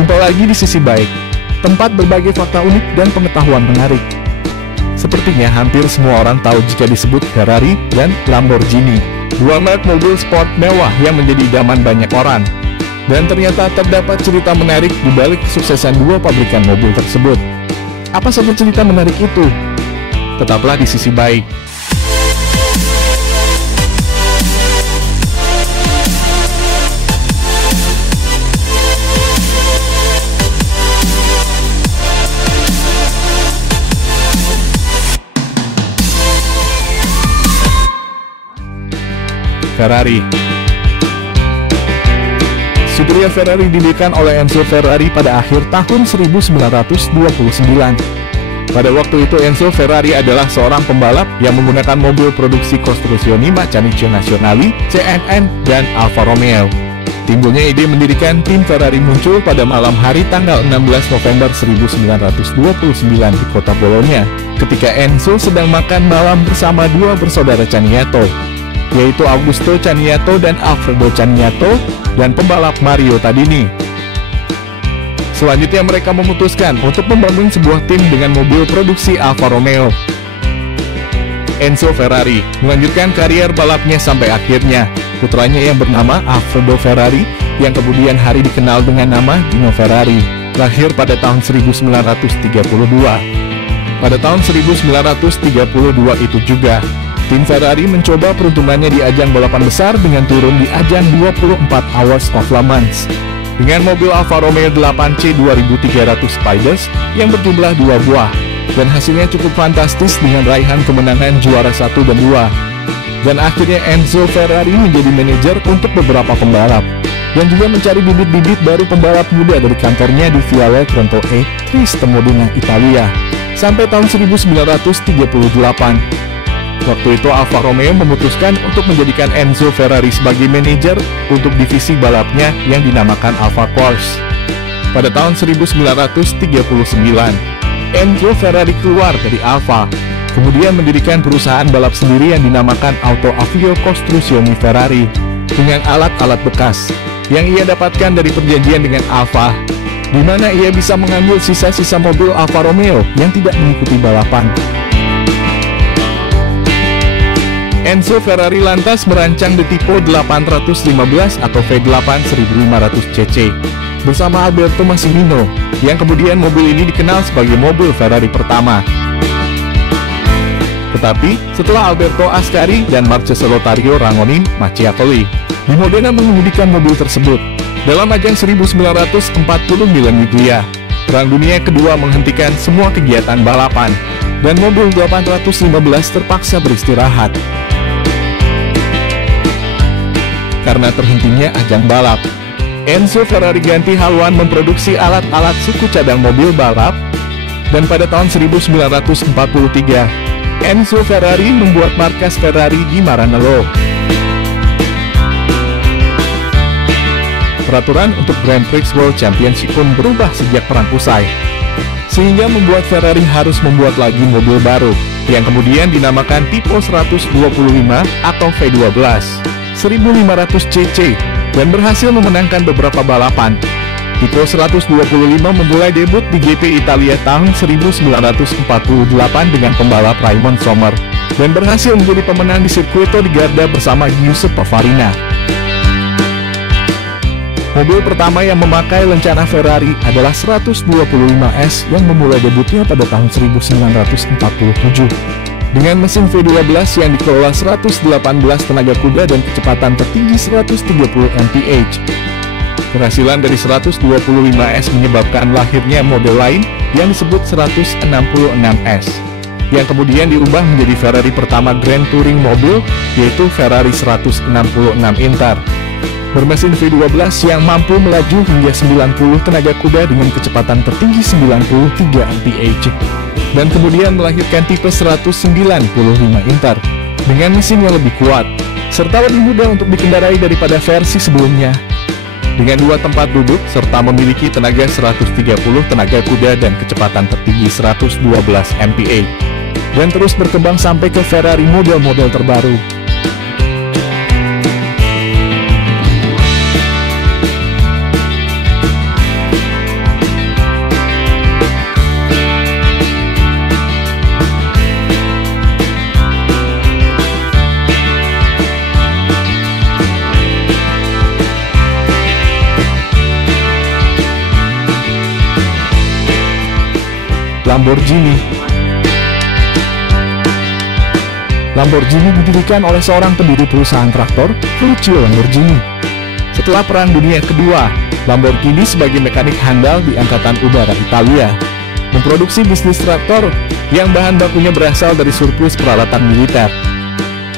Jumpa lagi di Sisi Baik, tempat berbagai fakta unik dan pengetahuan menarik. Sepertinya hampir semua orang tahu jika disebut Ferrari dan Lamborghini, dua merek mobil sport mewah yang menjadi idaman banyak orang. Dan ternyata terdapat cerita menarik di balik kesuksesan dua pabrikan mobil tersebut. Apa saja cerita menarik itu? Tetaplah di Sisi Baik. Ferrari. Scuderia Ferrari didirikan oleh Enzo Ferrari pada akhir tahun 1929. Pada waktu itu Enzo Ferrari adalah seorang pembalap yang menggunakan mobil produksi Costruzioni Maccaniche Nazionali, CNN, dan Alfa Romeo. Timbulnya ide mendirikan tim Ferrari muncul pada malam hari tanggal 16 November 1929 di kota Bologna, ketika Enzo sedang makan malam bersama dua bersaudara Caniato, yaitu Augusto Caniato dan Alfredo Caniato, dan pembalap Mario Tadini. Selanjutnya mereka memutuskan untuk membangun sebuah tim dengan mobil produksi Alfa Romeo. Enzo Ferrari melanjutkan karier balapnya sampai akhirnya putranya yang bernama Alfredo Ferrari, yang kemudian hari dikenal dengan nama Dino Ferrari, lahir pada tahun 1932. Pada tahun 1932 itu juga, tim Ferrari mencoba peruntungannya di ajang balapan besar dengan turun di ajang 24 Hours of Le Mans dengan mobil Alfa Romeo 8C 2300 Spiders yang berjumlah 2 buah, dan hasilnya cukup fantastis dengan raihan kemenangan juara 1 dan 2. Dan akhirnya Enzo Ferrari menjadi manajer untuk beberapa pembalap dan juga mencari bibit-bibit baru pembalap muda dari kantornya di Viale Tronto e Trieste Modena, Italia sampai tahun 1938. Waktu itu Alfa Romeo memutuskan untuk menjadikan Enzo Ferrari sebagai manajer untuk divisi balapnya yang dinamakan Alfa Corse. Pada tahun 1939, Enzo Ferrari keluar dari Alfa, kemudian mendirikan perusahaan balap sendiri yang dinamakan Auto Avio Costruzioni Ferrari dengan alat-alat bekas yang ia dapatkan dari perjanjian dengan Alfa, di mana ia bisa mengambil sisa-sisa mobil Alfa Romeo yang tidak mengikuti balapan. Enzo Ferrari lantas merancang the Tipo 815 atau V8 1500cc bersama Alberto Massimino, yang kemudian mobil ini dikenal sebagai mobil Ferrari pertama. Tetapi setelah Alberto Ascari dan Marcello Tario Rangoni Macchiavelli di Modena mengemudikan mobil tersebut dalam ajang 1940 Milan Miglia, Perang Dunia Kedua menghentikan semua kegiatan balapan dan mobil 815 terpaksa beristirahat. Karena terhentinya ajang balap, Enzo Ferrari ganti haluan memproduksi alat-alat suku cadang mobil balap, dan pada tahun 1943, Enzo Ferrari membuat markas Ferrari di Maranello. Peraturan untuk Grand Prix World Championship pun berubah sejak perang usai, sehingga membuat Ferrari harus membuat lagi mobil baru, yang kemudian dinamakan Tipo 125 atau V12 1500cc, dan berhasil memenangkan beberapa balapan. Tipo 125 memulai debut di GP Italia tahun 1948 dengan pembalap Raymond Sommer, dan berhasil menjadi pemenang di Circuito di Garda bersama Giuseppe Farina. Mobil pertama yang memakai lencana Ferrari adalah 125S yang memulai debutnya pada tahun 1947. Dengan mesin V12 yang dikelola 118 tenaga kuda dan kecepatan tertinggi 130 mph. Keberhasilan dari 125S menyebabkan lahirnya model lain yang disebut 166S, yang kemudian diubah menjadi Ferrari pertama Grand Touring mobil, yaitu Ferrari 166 Inter. Bermesin V12 yang mampu melaju hingga 90 tenaga kuda dengan kecepatan tertinggi 93 mph. Dan kemudian melahirkan tipe 195 Inter dengan mesin yang lebih kuat serta lebih mudah untuk dikendarai daripada versi sebelumnya, dengan 2 tempat duduk serta memiliki tenaga 130 tenaga kuda dan kecepatan tertinggi 112 mph, dan terus berkembang sampai ke Ferrari model-model terbaru. Lamborghini. Lamborghini didirikan oleh seorang pendiri perusahaan traktor, Ferruccio Lamborghini. Setelah Perang Dunia Kedua, Lamborghini sebagai mekanik handal di Angkatan Udara Italia memproduksi bisnis traktor yang bahan bakunya berasal dari surplus peralatan militer.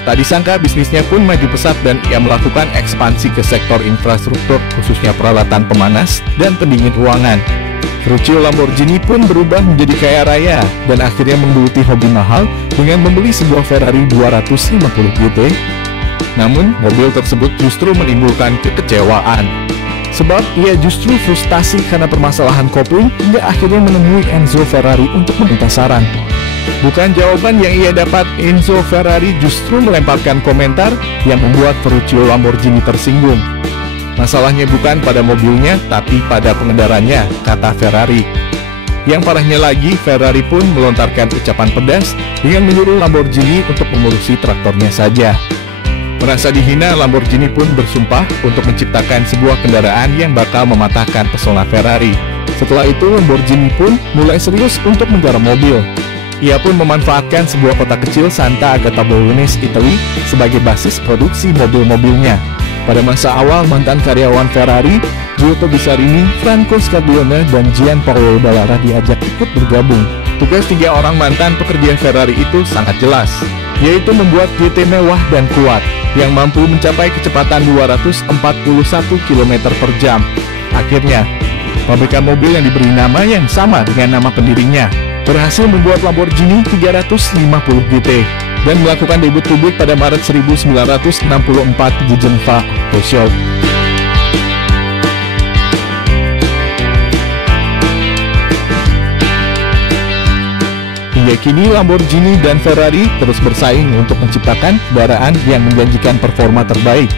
Tak disangka bisnisnya pun maju pesat dan ia melakukan ekspansi ke sektor infrastruktur khususnya peralatan pemanas dan pendingin ruangan. Ferruccio Lamborghini pun berubah menjadi kaya raya dan akhirnya menggeluti hobi mahal dengan membeli sebuah Ferrari 250 GT. Namun, mobil tersebut justru menimbulkan kekecewaan. Sebab ia justru frustasi karena permasalahan kopling hingga akhirnya menemui Enzo Ferrari untuk meminta saran. Bukan jawaban yang ia dapat, Enzo Ferrari justru melemparkan komentar yang membuat Ferruccio Lamborghini tersinggung. Masalahnya bukan pada mobilnya, tapi pada pengendaranya, kata Ferrari. Yang parahnya lagi, Ferrari pun melontarkan ucapan pedas dengan menyuruh Lamborghini untuk mengurusi traktornya saja. Merasa dihina, Lamborghini pun bersumpah untuk menciptakan sebuah kendaraan yang bakal mematahkan pesona Ferrari. Setelah itu, Lamborghini pun mulai serius untuk menggarap mobil. Ia pun memanfaatkan sebuah kota kecil Santa Agata Bolognese, Italia sebagai basis produksi mobil-mobilnya. Pada masa awal, mantan karyawan Ferrari, Giotto Bisarini, Franco Scaglione, dan Gianpaolo Dallara diajak ikut bergabung. Tugas 3 orang mantan pekerja Ferrari itu sangat jelas, yaitu membuat GT mewah dan kuat, yang mampu mencapai kecepatan 241 km per jam. Akhirnya, pabrikan mobil yang diberi nama yang sama dengan nama pendirinya, berhasil membuat Lamborghini 350 GT, dan melakukan debut publik pada Maret 1964 di Geneva Auto Show. Hingga kini Lamborghini dan Ferrari terus bersaing untuk menciptakan kendaraan yang menjanjikan performa terbaik.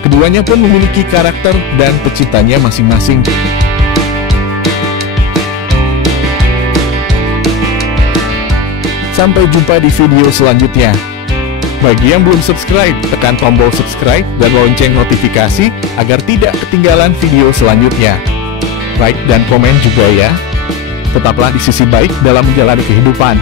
Keduanya pun memiliki karakter dan penciptanya masing-masing. Sampai jumpa di video selanjutnya. Bagi yang belum subscribe, tekan tombol subscribe dan lonceng notifikasi agar tidak ketinggalan video selanjutnya. Like dan komen juga ya. Tetaplah di sisi baik dalam menjalani kehidupan.